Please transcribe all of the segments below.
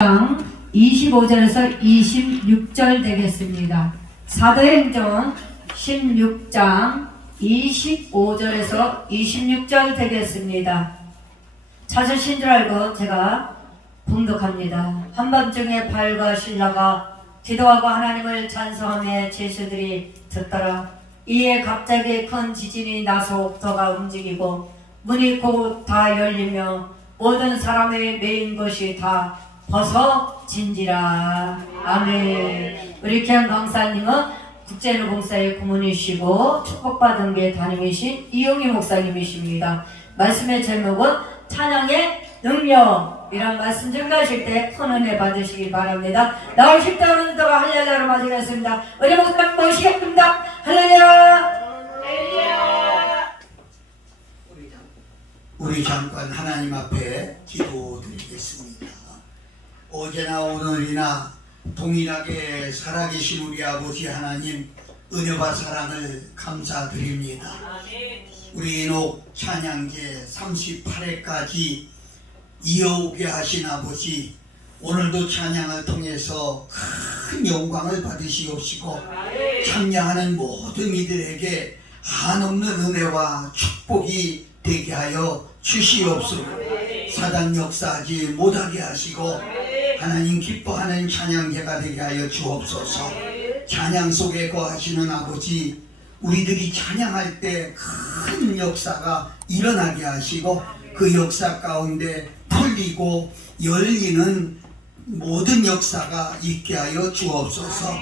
장 25절에서 26절 되겠습니다. 사도행전 16장 25절에서 26절 되겠습니다. 찾으신 줄 알고 제가 봉독합니다. 한밤중에 발과 신라가 기도하고 하나님을 찬송하며 제수들이 듣더라. 이에 갑자기 큰 지진이 나서 옥토가 움직이고 문이 곧 다 열리며 모든 사람의 메인 것이 다 벗어진지라. 아멘. 우리 기한 강사님은 국제노봉사의 고문이시고 축복받은 게 담임이신 이용희 목사님이십니다. 말씀의 제목은 찬양의 능력이란 말씀 증거하실 때 큰 은혜 받으시기 바랍니다. 나오실 때 오늘도가 할렐루야로 맞이하겠습니다. 우리 목사님 모시겠습니다. 할렐루야. 우리 잠깐 하나님 앞에 기도드리겠습니다. 어제나 오늘이나 동일하게 살아계신 우리 아버지 하나님 은혜와 사랑을 감사드립니다. 우리 인옥 찬양제 38회까지 이어오게 하신 아버지, 오늘도 찬양을 통해서 큰 영광을 받으시옵시고 참여하는 모든 이들에게 한없는 은혜와 축복이 되게 하여 주시옵소서. 사단 역사하지 못하게 하시고 하나님 기뻐하는 찬양제가 되게 하여 주옵소서. 찬양 속에 거하시는 아버지, 우리들이 찬양할 때 큰 역사가 일어나게 하시고 그 역사 가운데 풀리고 열리는 모든 역사가 있게 하여 주옵소서.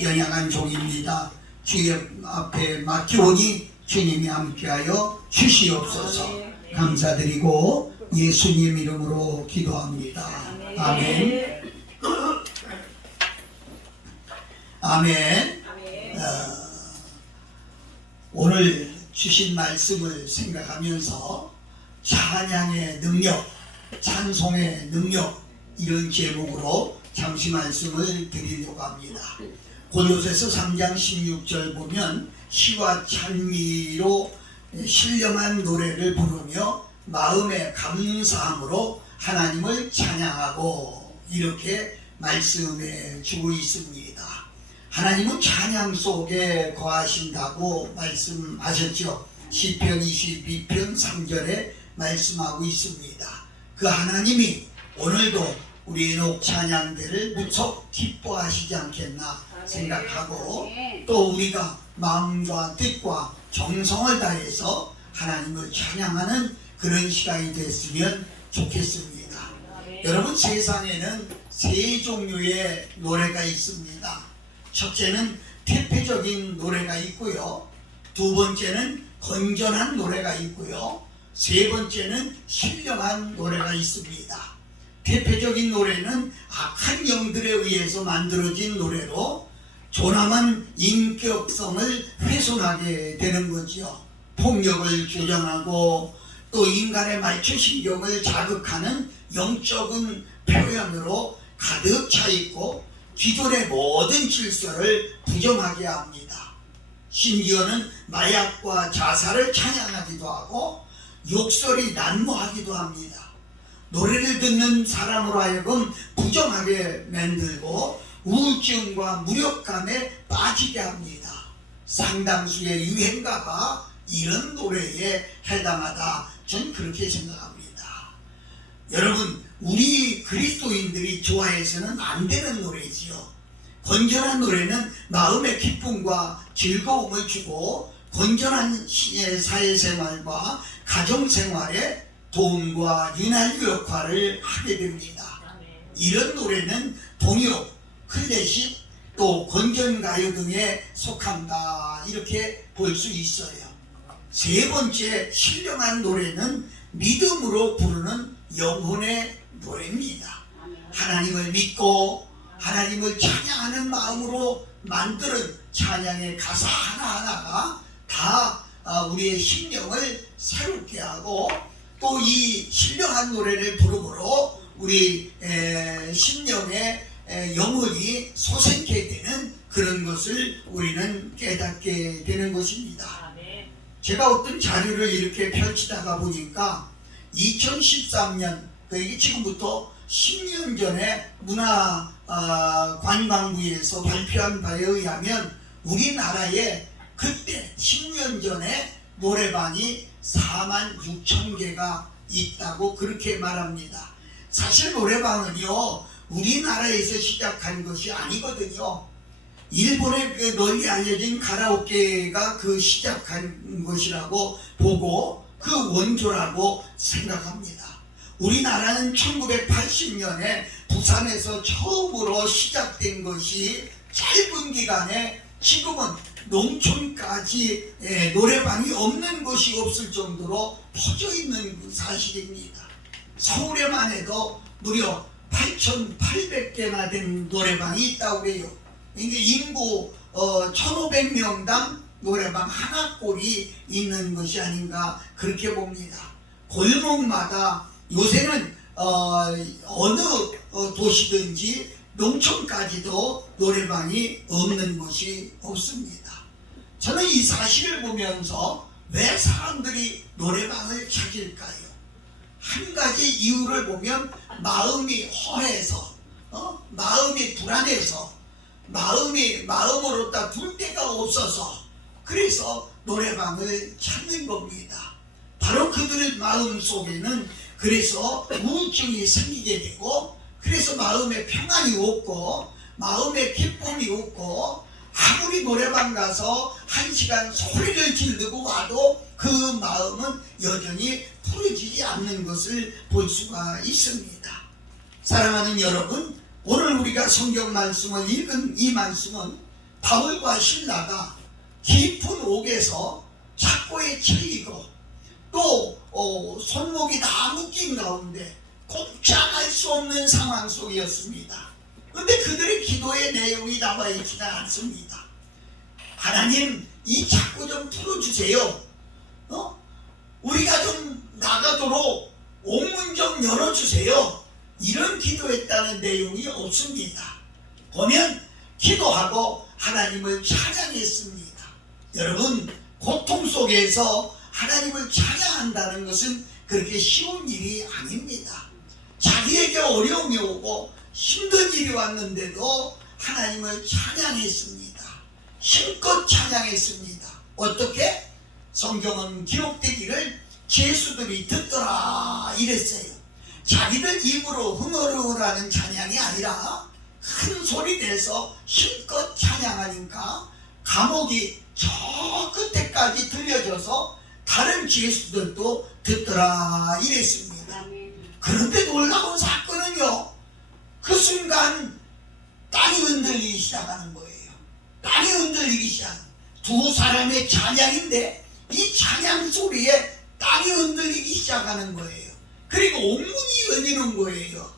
연약한 종입니다. 주의 앞에 맡기오니 주님이 함께하여 주시옵소서. 감사드리고 예수님 이름으로 기도합니다. 아멘. 아멘. 오늘 주신 말씀을 생각하면서 찬양의 능력, 찬송의 능력, 이런 제목으로 잠시 말씀을 드리려고 합니다. 골로새서 3장 16절 보면 시와 찬미로 신령한 노래를 부르며 마음의 감사함으로 하나님을 찬양하고, 이렇게 말씀해 주고 있습니다. 하나님은 찬양 속에 거하신다고 말씀하셨죠. 시편 22편 3절에 말씀하고 있습니다. 그 하나님이 오늘도 우리 인옥 찬양대를 무척 기뻐하시지 않겠나 생각하고, 또 우리가 마음과 뜻과 정성을 다해서 하나님을 찬양하는 그런 시간이 됐으면 좋겠습니다. 여러분, 세상에는 세 종류의 노래가 있습니다. 첫째는 태폐적인 노래가 있고요, 두 번째는 건전한 노래가 있고요, 세 번째는 신령한 노래가 있습니다. 태폐적인 노래는 악한 영들에 의해서 만들어진 노래로 조남한 인격성을 훼손하게 되는 거지요. 폭력을 조장하고 또 인간의 말초신경을 자극하는 영적인 표현으로 가득 차 있고 기존의 모든 질서를 부정하게 합니다. 심지어는 마약과 자살을 찬양하기도 하고 욕설이 난무하기도 합니다. 노래를 듣는 사람으로 하여금 부정하게 만들고 우울증과 무력감에 빠지게 합니다. 상당수의 유행가가 이런 노래에 해당하다, 전 그렇게 생각합니다. 여러분, 우리 그리스도인들이 좋아해서는 안 되는 노래지요. 건전한 노래는 마음의 기쁨과 즐거움을 주고 건전한 사회생활과 가정생활에 도움과 윤활유 역할을 하게 됩니다. 이런 노래는 동요, 클래식, 또 건전가요 등에 속한다, 이렇게 볼 수 있어요. 세 번째, 신령한 노래는 믿음으로 부르는 영혼의 노래입니다. 하나님을 믿고 하나님을 찬양하는 마음으로 만드는 찬양의 가사 하나하나가 다 우리의 심령을 새롭게 하고, 또 이 신령한 노래를 부르므로 우리 심령의 영혼이 솟게 되는 그런 것을 우리는 깨닫게 되는 것입니다. 제가 어떤 자료를 이렇게 펼치다가 보니까 2013년, 그러니까 지금부터 10년 전에 문화관광부에서 발표한 바에 의하면 우리나라에 그때 10년 전에 노래방이 46,000개가 있다고 그렇게 말합니다. 사실 노래방은요, 우리나라에서 시작한 것이 아니거든요. 일본의 그 널리 알려진 가라오케가 그 시작한 것이라고 보고 그 원조라고 생각합니다. 우리나라는 1980년에 부산에서 처음으로 시작된 것이 짧은 기간에 지금은 농촌까지 노래방이 없는 곳이 없을 정도로 퍼져 있는 사실입니다. 서울에만 해도 무려 8,800개나 된 노래방이 있다고 해요. 이게 인구 1,500명당 노래방 하나꼴이 있는 것이 아닌가 그렇게 봅니다. 골목마다 요새는 어느 도시든지 농촌까지도 노래방이 없는 곳이 없습니다. 저는 이 사실을 보면서 왜 사람들이 노래방을 찾을까요? 한 가지 이유를 보면 마음이 허해서, 마음이 불안해서, 마음으로 다 둘 데가 없어서 그래서 노래방을 찾는 겁니다. 바로 그들의 마음 속에는 그래서 우울증이 생기게 되고, 그래서 마음에 평안이 없고 마음에 기쁨이 없고, 아무리 노래방 가서 1시간 소리를 지르고 와도 그 마음은 여전히 풀어지지 않는 것을 볼 수가 있습니다. 사랑하는 여러분, 오늘 우리가 성경 말씀을 읽은 이 말씀은 바울과 신라가 깊은 옥에서 착고에 처이고 또 손목이 다 묶인 가운데 꼼짝할 수 없는 상황 속이었습니다. 그런데 그들의 기도의 내용이 나와 있지는 않습니다. 하나님, 이 착고 좀 풀어주세요. 우리가 좀 나가도록 옥문 좀 열어주세요. 이런 기도했다는 내용이 없습니다. 보면 기도하고 하나님을 찬양했습니다. 여러분, 고통 속에서 하나님을 찬양한다는 것은 그렇게 쉬운 일이 아닙니다. 자기에게 어려움이 오고 힘든 일이 왔는데도 하나님을 찬양했습니다. 힘껏 찬양했습니다. 어떻게? 성경은 기록되기를 제수들이 듣더라 이랬어요. 자기들 입으로 흥얼흥얼하는 찬양이 아니라 큰 소리 내서 힘껏 찬양하니까 감옥이 저 끝에까지 들려져서 다른 제수들도 듣더라 이랬습니다. 그런데 놀라운 사건은요, 그 순간 땅이 흔들리기 시작하는 거예요. 땅이 흔들리기 시작하는, 두 사람의 찬양인데 이 찬양 소리에 땅이 흔들리기 시작하는 거예요. 그리고 옥문이 열리는 거예요.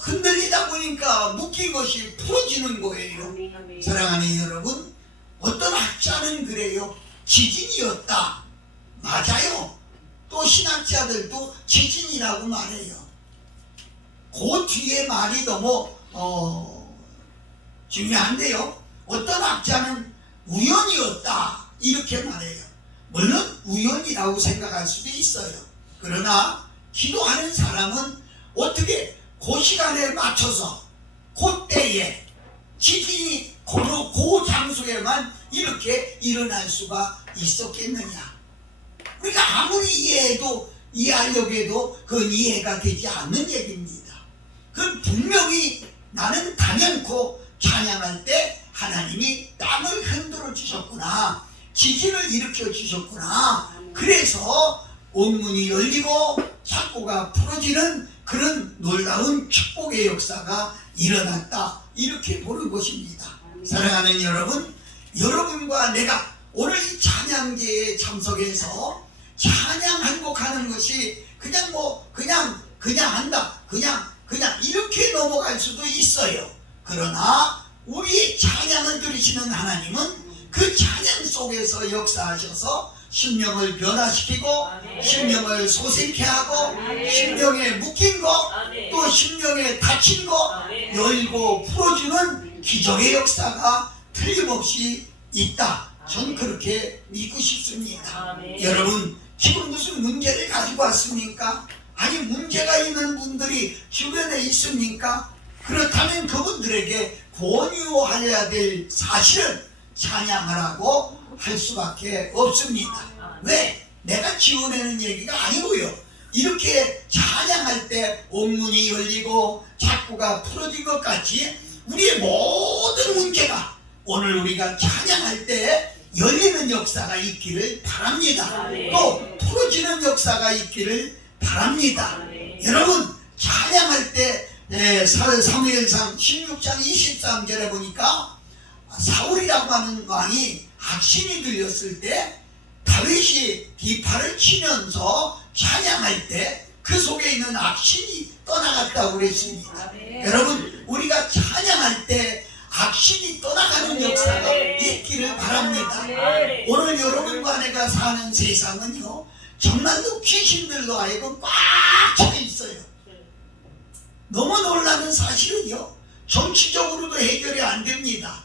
흔들리다 보니까 묶인 것이 풀어지는 거예요. 사랑하는 여러분, 어떤 학자는 그래요. 지진이었다. 맞아요. 또 신학자들도 지진이라고 말해요. 그 뒤에 말이 너무 중요한데요. 어떤 학자는 우연이었다 이렇게 말해요. 물론 우연이라고 생각할 수도 있어요. 그러나 기도하는 사람은 어떻게 그 시간에 맞춰서 그 때에 지진이 그 장소에만 이렇게 일어날 수가 있었겠느냐. 우리가 아무리 이해하려고 해도 그건 이해가 되지 않는 얘기입니다. 그건 분명히 나는 단연코 찬양할 때 하나님이 땅을 흔들어 주셨구나, 지진을 일으켜 주셨구나, 그래서 옥문이 열리고 착고가 풀어지는 그런 놀라운 축복의 역사가 일어났다 이렇게 보는 것입니다. 사랑하는 여러분, 여러분과 내가 오늘 이 찬양제에 참석해서 찬양 한 곡 하는 것이 그냥 한다, 그냥 이렇게 넘어갈 수도 있어요. 그러나 우리의 찬양을 들으시는 하나님은 그 찬양 속에서 역사하셔서 심령을 변화시키고 심령을 소생케 하고 심령에 묶인 거 또 심령에 닫힌 거 열고 풀어주는 기적의 역사가 틀림없이 있다. 전 그렇게 믿고 싶습니다. 여러분, 지금 무슨 문제를 가지고 왔습니까? 아니 문제가 있는 분들이 주변에 있습니까? 그렇다면 그분들에게 권유하여야 될 사실은 찬양하라고 할 수밖에 없습니다. 왜? 내가 지어내는 얘기가 아니고요. 이렇게 찬양할 때 옥문이 열리고 작구가 풀어진 것 같이 우리의 모든 문제가 오늘 우리가 찬양할 때 열리는 역사가 있기를 바랍니다. 또 풀어지는 역사가 있기를 바랍니다. 여러분 찬양할 때 사무엘상 16장 23절에 보니까 사울이라고 하는 왕이 악신이 들렸을 때 다윗이 비파를 치면서 찬양할 때 그 속에 있는 악신이 떠나갔다고 그랬습니다. 여러분 우리가 찬양할 때 악신이 떠나가는 역사가 있기를 바랍니다. 오늘 여러분과 내가 사는 세상은요 정말로 귀신들로 하여금 꽉 차 있어요. 너무 놀라는 사실은요 정치적으로도 해결이 안 됩니다.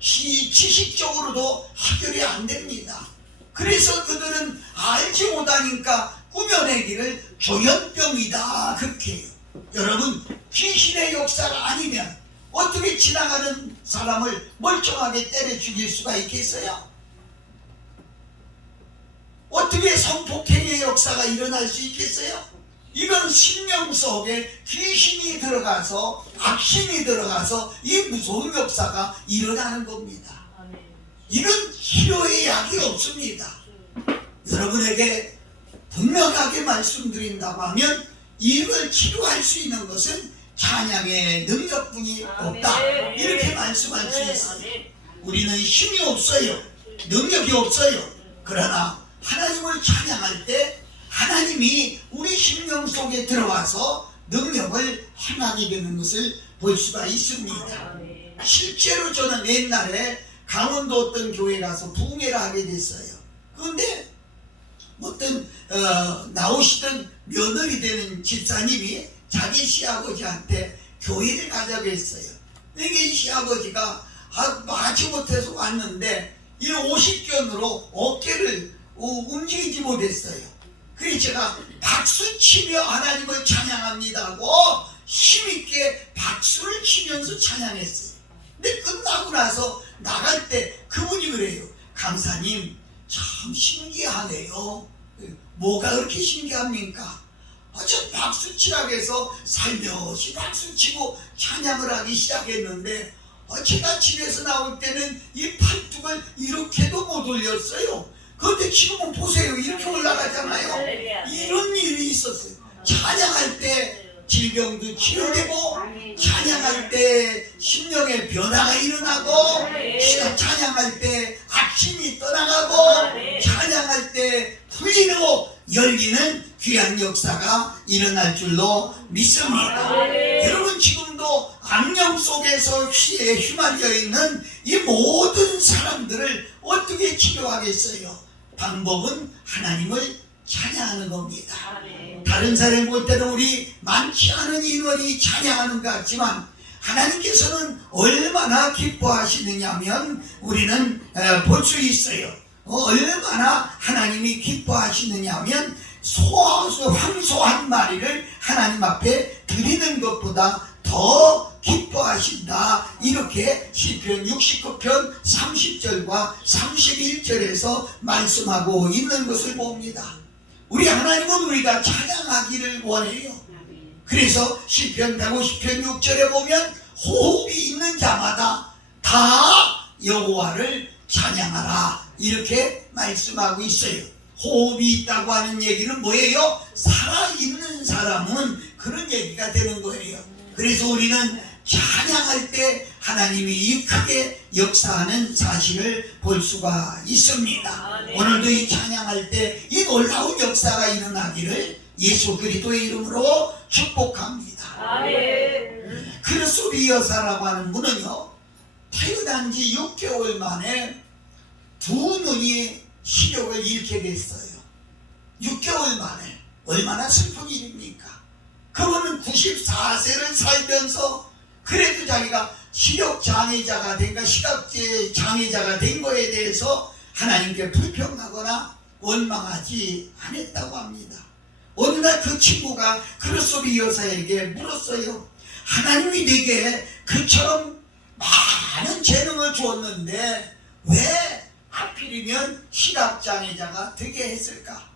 지식적으로도 해결이 안 됩니다. 그래서 그들은 알지 못하니까 꾸며내기를 조현병이다 그렇게 해요. 여러분 귀신의 역사가 아니면 어떻게 지나가는 사람을 멀쩡하게 때려 죽일 수가 있겠어요? 어떻게 성폭행의 역사가 일어날 수 있겠어요? 이건 심령 속에 귀신이 들어가서 악신이 들어가서 이 무서운 역사가 일어나는 겁니다. 이런 치료의 약이 없습니다. 여러분에게 분명하게 말씀드린다고 하면 이걸 치료할 수 있는 것은 찬양의 능력뿐이 없다 이렇게 말씀할 수 있어요. 우리는 힘이 없어요. 능력이 없어요. 그러나 하나님을 찬양할 때 하나님이 우리 심령 속에 들어와서 능력을 행하게 되는 것을 볼 수가 있습니다. 실제로 저는 옛날에 강원도 어떤 교회 가서 부흥회를 하게 됐어요. 그런데 어떤 나오시던 며느리 되는 집사님이 자기 시아버지한테 교회를 가자고 했어요. 이게 시아버지가 마지못해서 왔는데 이 50견으로 어깨를 움직이지 못했어요. 그래서 제가 박수치며 하나님을 찬양합니다고 힘있게 박수를 치면서 찬양했어요. 근데 끝나고 나서 나갈 때 그분이 그래요. 강사님 참 신기하네요. 뭐가 그렇게 신기합니까? 저 박수치라고 해서 살며시 박수치고 찬양을 하기 시작했는데 제가 집에서 나올 때는 이 팔뚝을 이렇게도 못 올렸어요. 그런데 지금은 보세요. 이렇게 올라가잖아요. 이런 일이 있었어요. 찬양할 때 질병도 치료되고 찬양할 때 심령의 변화가 일어나고 찬양할 때 악심이 떠나가고 찬양할 때 풀리고 열리는 귀한 역사가 일어날 줄로 믿습니다. 여러분 지금도 악령 속에서 휘말려 있는 이 모든 사람들을 어떻게 치료하겠어요? 방법은 하나님을 찬양하는 겁니다. 다른 사람이 볼 때는 우리 많지 않은 인원이 찬양하는 것 같지만 하나님께서는 얼마나 기뻐하시느냐면 우리는 볼 수 있어요. 얼마나 하나님이 기뻐하시느냐면 황소 한 마리를 하나님 앞에 드리는 것보다 더 기뻐하신다. 이렇게 시편 69편 30절과 31절에서 말씀하고 있는 것을 봅니다. 우리 하나님은 우리가 찬양하기를 원해요. 그래서 시편 150편 6절에 보면 호흡이 있는 자마다 다 여호와를 찬양하라 이렇게 말씀하고 있어요. 호흡이 있다고 하는 얘기는 뭐예요? 살아있는 사람은 그런 얘기가 되는 거예요. 그래서 우리는 찬양할 때 하나님이 크게 역사하는 사실을 볼 수가 있습니다. 오늘도 이 찬양할 때 이 놀라운 역사가 일어나기를 예수 그리스도의 이름으로 축복합니다. 크리스비 여사라고 하는 분은요 태어난 지 6개월 만에 두 눈이 시력을 잃게 됐어요. 6개월 만에. 얼마나 슬픈 일입니까? 그분은 94세를 살면서 그래도 자기가 시력 장애자가 된가 시각제 장애자가 된 거에 대해서 하나님께 불평하거나 원망하지 않았다고 합니다. 어느 날 그 친구가 크로스비 여사에게 물었어요. 하나님이 내게 그처럼 많은 재능을 주었는데 왜 하필이면 시각장애자가 되게 했을까?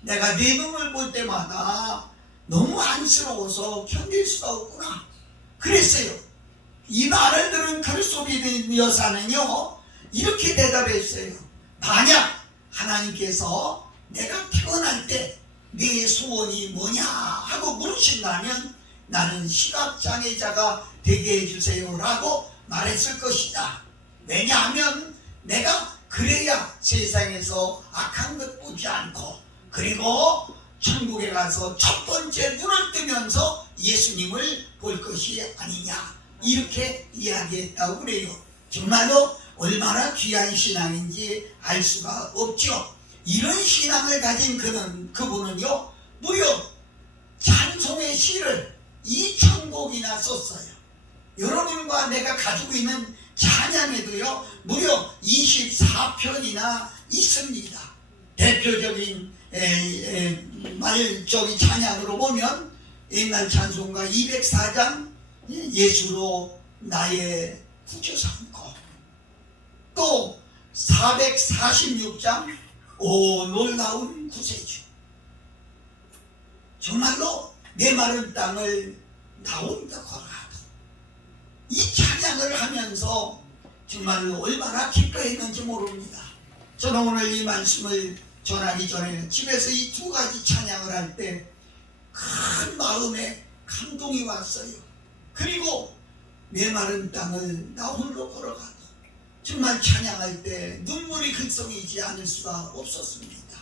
내가 네 눈을 볼 때마다 너무 안쓰러워서 견딜 수가 없구나 그랬어요. 이 말을 들은 크로스비 여사는요 이렇게 대답했어요. 만약 하나님께서 내가 태어날 때 네 소원이 뭐냐 하고 물으신다면 나는 시각장애자가 되게 해주세요 라고 말했을 것이다. 왜냐하면 내가 그래야 세상에서 악한 것 보지 않고 그리고 천국에 가서 첫 번째 눈을 뜨면서 예수님을 볼 것이 아니냐 이렇게 이야기했다고 그래요. 정말로 얼마나 귀한 신앙인지 알 수가 없죠. 이런 신앙을 가진 그분은요 무려 찬송의 시를 2,000곡이나 썼어요. 여러분과 내가 가지고 있는 찬양에도요 무려 24편이나 있습니다. 대표적인 말적인 찬양으로 보면 옛날 찬송가 204장 예수로 나의 구주 삼고, 또 446장 오 놀라운 구세주, 정말로 내 마른 땅을 나온다 거라도, 이 찬양을 하면서 정말로 얼마나 기뻐했는지 모릅니다. 저는 오늘 이 말씀을 전하기 전에 집에서 이 두 가지 찬양을 할 때 큰 마음에 감동이 왔어요. 그리고 내 마른 땅을 나 홀로 걸어가도 정말 찬양할 때 눈물이 글썽이지 않을 수가 없었습니다.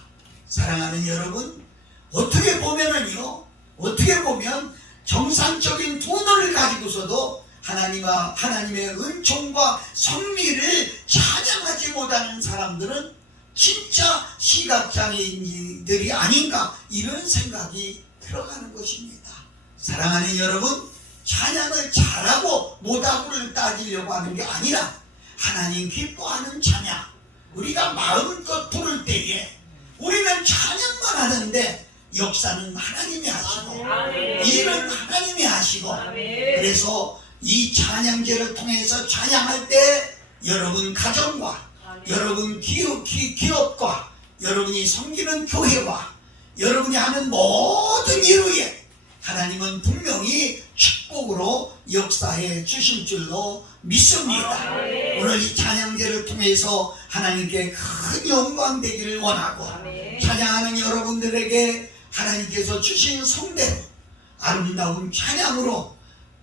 사랑하는 여러분, 어떻게 보면 정상적인 돈을 가지고서도 하나님의 은총과 섭리를 찬양하지 못하는 사람들은 진짜 시각장애인들이 아닌가 이런 생각이 들어가는 것입니다. 사랑하는 여러분, 찬양을 잘하고 못하고를 따지려고 하는 게 아니라 하나님 기뻐하는 찬양, 우리가 마음껏 부를 때에 우리는 찬양만 하는데 역사는 하나님이 하시고 일은 하나님이 하시고, 그래서 이 찬양제를 통해서 찬양할 때 여러분 가정과 여러분 기업과 여러분이 섬기는 교회와 여러분이 하는 모든 일에 하나님은 분명히 축복으로 역사해 주실 줄로 믿습니다. 오늘 이 찬양제를 통해서 하나님께 큰 영광 되기를 원하고, 찬양하는 여러분들에게 하나님께서 주신 성대로 아름다운 찬양으로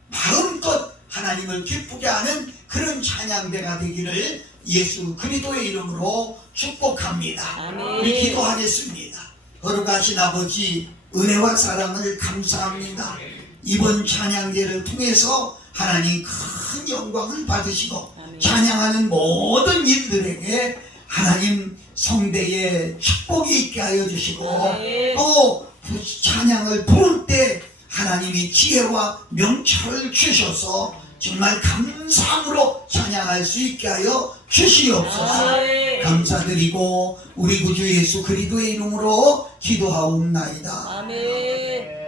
마음껏 하나님을 기쁘게 하는 그런 찬양대가 되기를 예수 그리스도의 이름으로 축복합니다. 우리 기도하겠습니다. 거룩하신 아버지, 은혜와 사랑을 감사합니다. 이번 찬양제를 통해서 하나님 큰 영광을 받으시고 찬양하는 모든 일들에게 하나님 성대에 축복이 있게 하여 주시고, 또 찬양을 부를 때 하나님이 지혜와 명철을 주셔서 정말 감사함으로 찬양할 수 있게 하여 주시옵소서. 감사드리고 우리 구주 예수 그리스도의 이름으로 기도하옵나이다. 아멘.